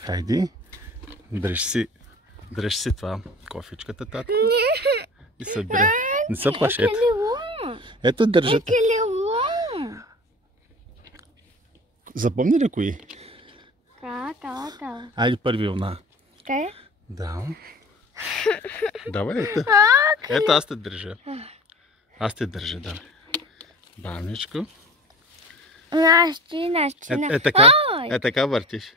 Хайди, дръж си това, кофичката, татко. И събере. Не се плаши. Ето държата. Запомни ли кои? Айде първи вълна. Да. Давай, ето. Ето аз те държа. Давай. Бавничко. Е така въртиш.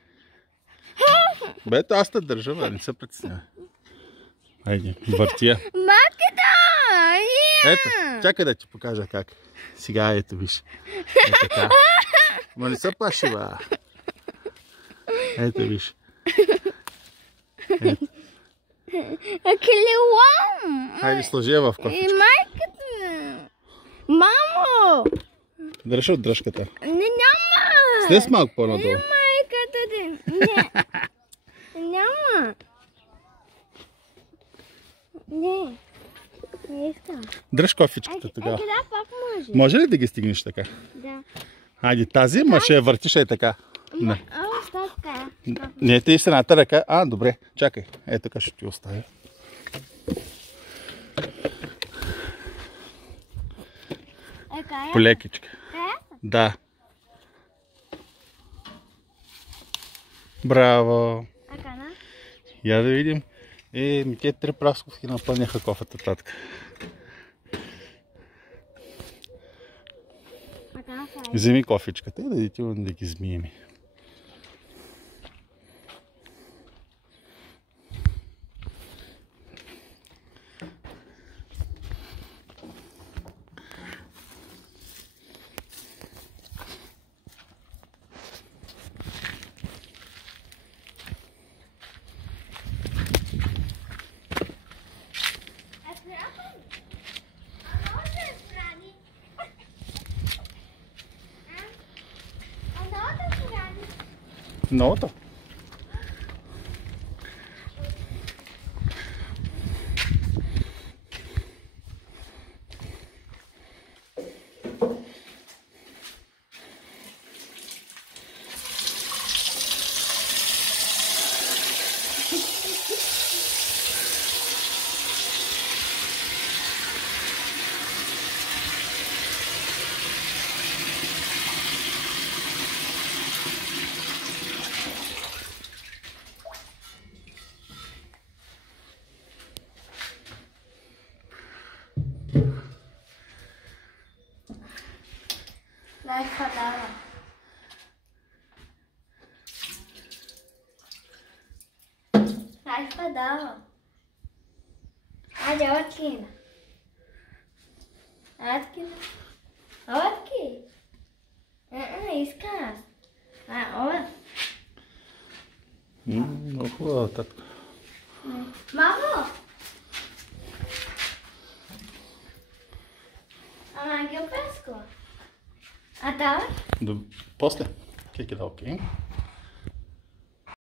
Бе, ето аз те държа, бе, не се притеснявай. Айде, въртия. Ето, чакай да ти покажа как. Сега ето виж. Е така. Ма не се плаши, бе. Ето виж. Ето. Хайде, сложи я в кофичка. Мамо! Дръж от дръжката. Няма! Слез малко по-надолу. Няма! Не искам. Дръж кофичката тогава. Да, пак може. Може ли да ги стигнеш така? Да. Хайде, тази, ма ще я въртиш е така. Така. Не, ти с едната ръка. Добре, чакай. Е така ще ти оставя. Полекичка. Да. Браво. Я да видим. Те 3 прасковски напълняха кофата, татка. Вземи кофичката и да отиваме да ги змием. Новото. Dava. Hadi Atkina. Atkina. Atki. Искаш. Много хубаво, татко. Мамо! Ама ги опрескала. А давай? После. Кеки да, окей.